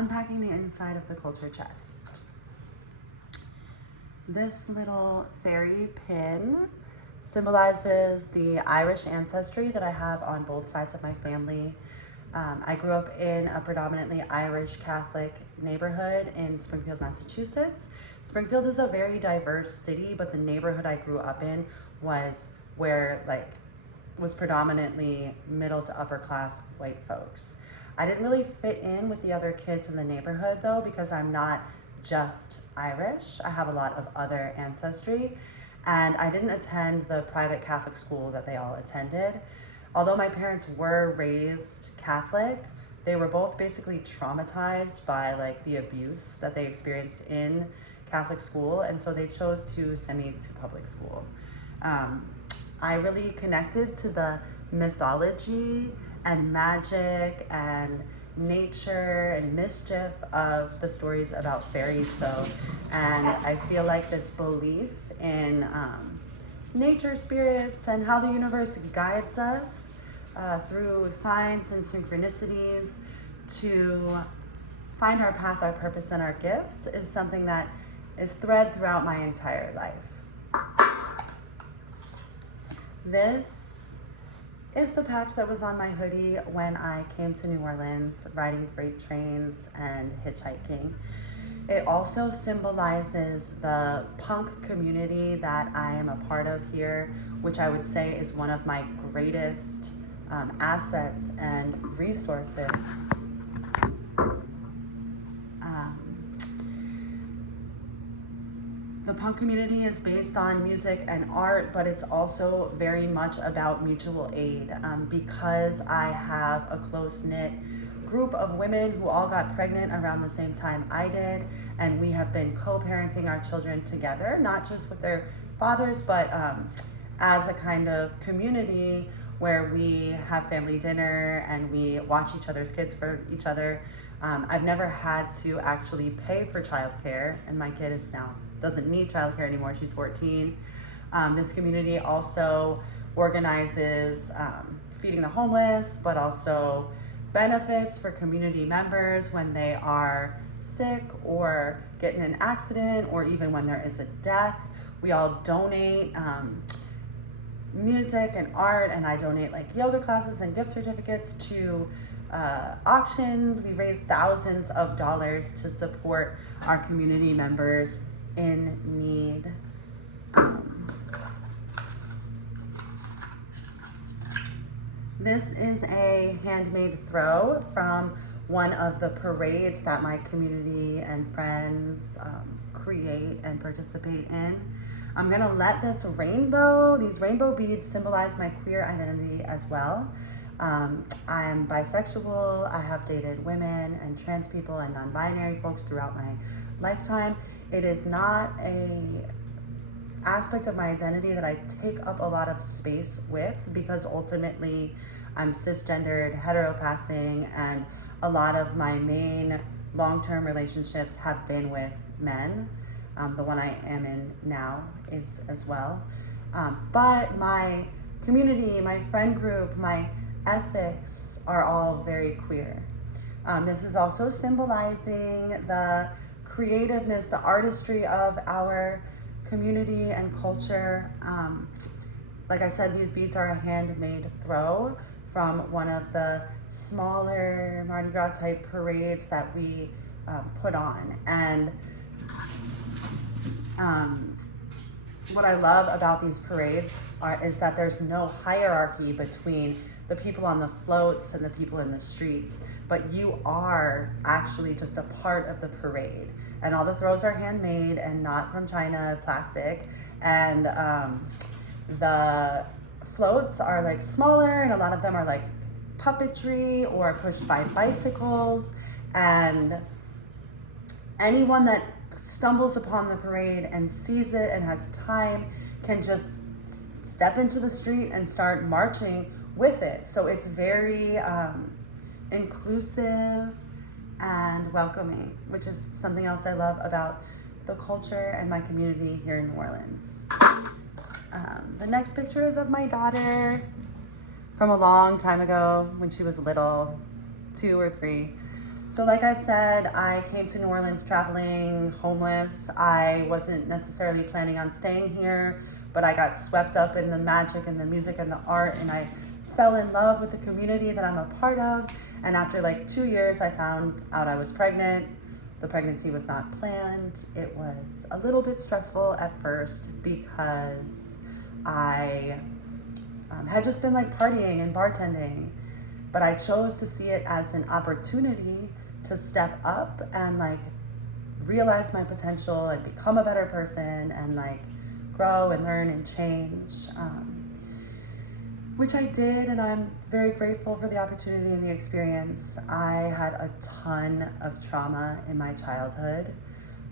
unpacking the inside of the culture chest. This little fairy pin symbolizes the Irish ancestry that I have on both sides of my family. I grew up in a predominantly Irish Catholic neighborhood in Springfield, Massachusetts. Springfield is a very diverse city, but the neighborhood I grew up in was predominantly middle to upper class white folks. I didn't really fit in with the other kids in the neighborhood though, because I'm not just Irish. I have a lot of other ancestry, and I didn't attend the private Catholic school that they all attended. Although my parents were raised Catholic, they were both basically traumatized by like the abuse that they experienced in Catholic school, and so they chose to send me to public school. I really connected to the mythology and magic and nature and mischief of the stories about fairies though, and I feel like this belief in nature spirits and how the universe guides us through signs and synchronicities to find our path, our purpose, and our gifts is something that is thread throughout my entire life. This is the patch that was on my hoodie when I came to New Orleans, riding freight trains and hitchhiking. It also symbolizes the punk community that I am a part of here, which I would say is one of my greatest assets and resources. The punk community is based on music and art, but it's also very much about mutual aid. Because I have a close-knit group of women who all got pregnant around the same time I did, and we have been co-parenting our children together, not just with their fathers, but as a kind of community where we have family dinner and we watch each other's kids for each other. I've never had to actually pay for childcare, and my kid is now doesn't need childcare anymore. She's 14. This community also organizes feeding the homeless, but also benefits for community members when they are sick or get in an accident, or even when there is a death. We all donate music and art, and I donate like yoga classes and gift certificates to auctions. We raise thousands of dollars to support our community members in need. This is a handmade throw from one of the parades that my community and friends create and participate in. I'm gonna let these rainbow beads symbolize my queer identity as well. I'm bisexual. I have dated women and trans people and non-binary folks throughout my lifetime. It is not an aspect of my identity that I take up a lot of space with, because ultimately I'm cisgendered, heteropassing, and a lot of my main long-term relationships have been with men. The one I am in now is as well. But my community, my friend group, my ethics are all very queer. This is also symbolizing the creativeness, the artistry of our community and culture. Like I said, these beads are a handmade throw from one of the smaller Mardi Gras type parades that we put on. And what I love about these parades is that there's no hierarchy between the people on the floats and the people in the streets, but you are actually just a part of the parade. And all the throws are handmade and not from China, plastic. And the floats are like smaller, and a lot of them are like puppetry or pushed by bicycles. And anyone that stumbles upon the parade and sees it and has time can just step into the street and start marching with it. So it's very inclusive and welcoming, which is something else I love about the culture and my community here in New Orleans. The next picture is of my daughter from a long time ago when she was little, 2 or 3. So like I said, I came to New Orleans traveling homeless. I wasn't necessarily planning on staying here, but I got swept up in the magic and the music and the art, and I fell in love with the community that I'm a part of. And after like 2 years, I found out I was pregnant. The pregnancy was not planned. It was a little bit stressful at first because I had just been like partying and bartending, but I chose to see it as an opportunity to step up and like realize my potential and become a better person and like grow and learn and change, which I did, and I'm very grateful for the opportunity and the experience. I had a ton of trauma in my childhood,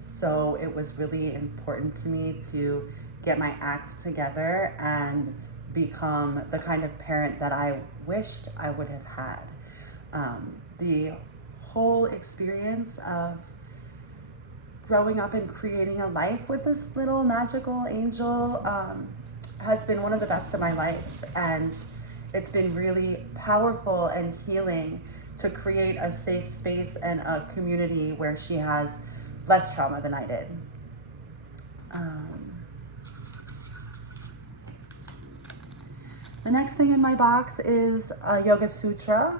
so it was really important to me to get my act together and become the kind of parent that I wished I would have had. The whole experience of growing up and creating a life with this little magical angel has been one of the best of my life, and it's been really powerful and healing to create a safe space and a community where she has less trauma than I did. The next thing in my box is a Yoga Sutra.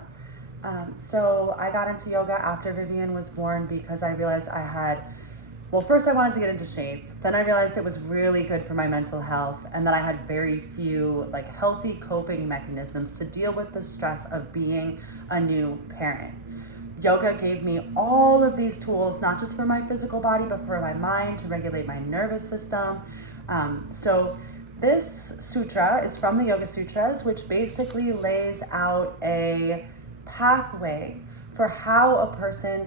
So I got into yoga after Vivian was born because I realized I had, well, first I wanted to get into shape. Then I realized it was really good for my mental health, and that I had very few like healthy coping mechanisms to deal with the stress of being a new parent. Yoga gave me all of these tools, not just for my physical body, but for my mind, to regulate my nervous system. So this sutra is from the Yoga Sutras, which basically lays out a pathway for how a person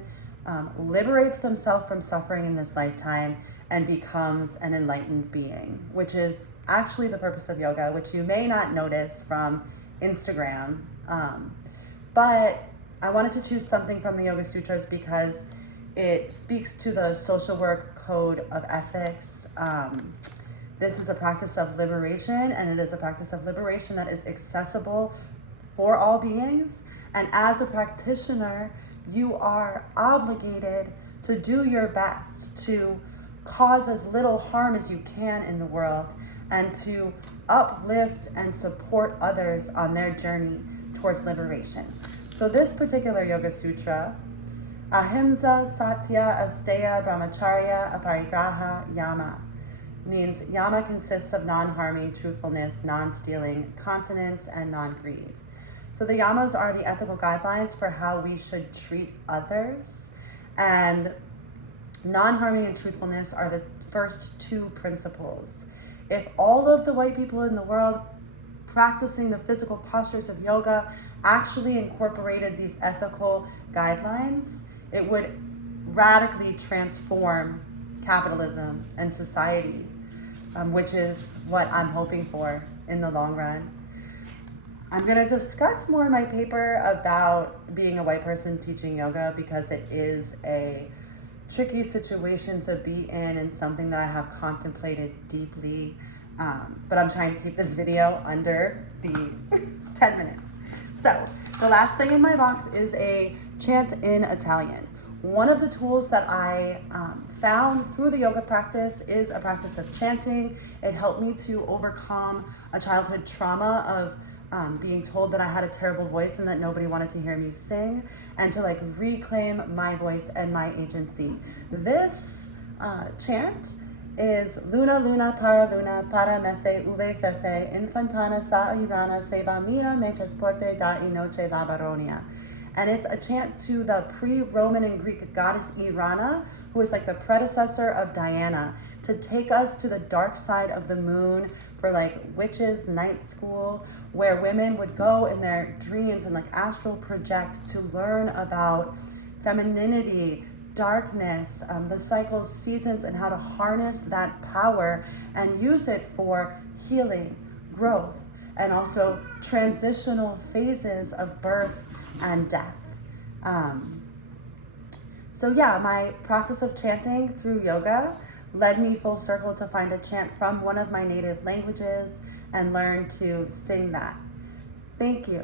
liberates themselves from suffering in this lifetime and becomes an enlightened being, which is actually the purpose of yoga, which you may not notice from Instagram. But I wanted to choose something from the Yoga Sutras because it speaks to the social work code of ethics. This is a practice of liberation, and it is a practice of liberation that is accessible for all beings. And as a practitioner, you are obligated to do your best to cause as little harm as you can in the world, and to uplift and support others on their journey towards liberation. So this particular Yoga Sutra, Ahimsa Satya Asteya Brahmacharya Aparigraha Yama, means yama consists of non-harming, truthfulness, non-stealing, continence, and non-greed. So the yamas are the ethical guidelines for how we should treat others, and non-harming and truthfulness are the first two principles. If all of the white people in the world practicing the physical postures of yoga actually incorporated these ethical guidelines, it would radically transform capitalism and society, which is what I'm hoping for in the long run. I'm going to discuss more in my paper about being a white person teaching yoga because it is a tricky situation to be in and something that I have contemplated deeply. But I'm trying to keep this video under the 10 minutes. So the last thing in my box is a chant in Italian. One of the tools that I found through the yoga practice is a practice of chanting. It helped me to overcome a childhood trauma of being told that I had a terrible voice and that nobody wanted to hear me sing, and to like reclaim my voice and my agency. This chant is Luna Luna para mese uve sese infantana sa irana seba mia me trasporte da inoche la baronia. And it's a chant to the pre-Roman and Greek goddess Irana, who is like the predecessor of Diana, to take us to the dark side of the moon for like witches' night school, where women would go in their dreams and like astral project to learn about femininity, darkness, the cycles, seasons, and how to harness that power and use it for healing, growth, and also transitional phases of birth and death. So yeah, my practice of chanting through yoga led me full circle to find a chant from one of my native languages and learn to sing that. Thank you.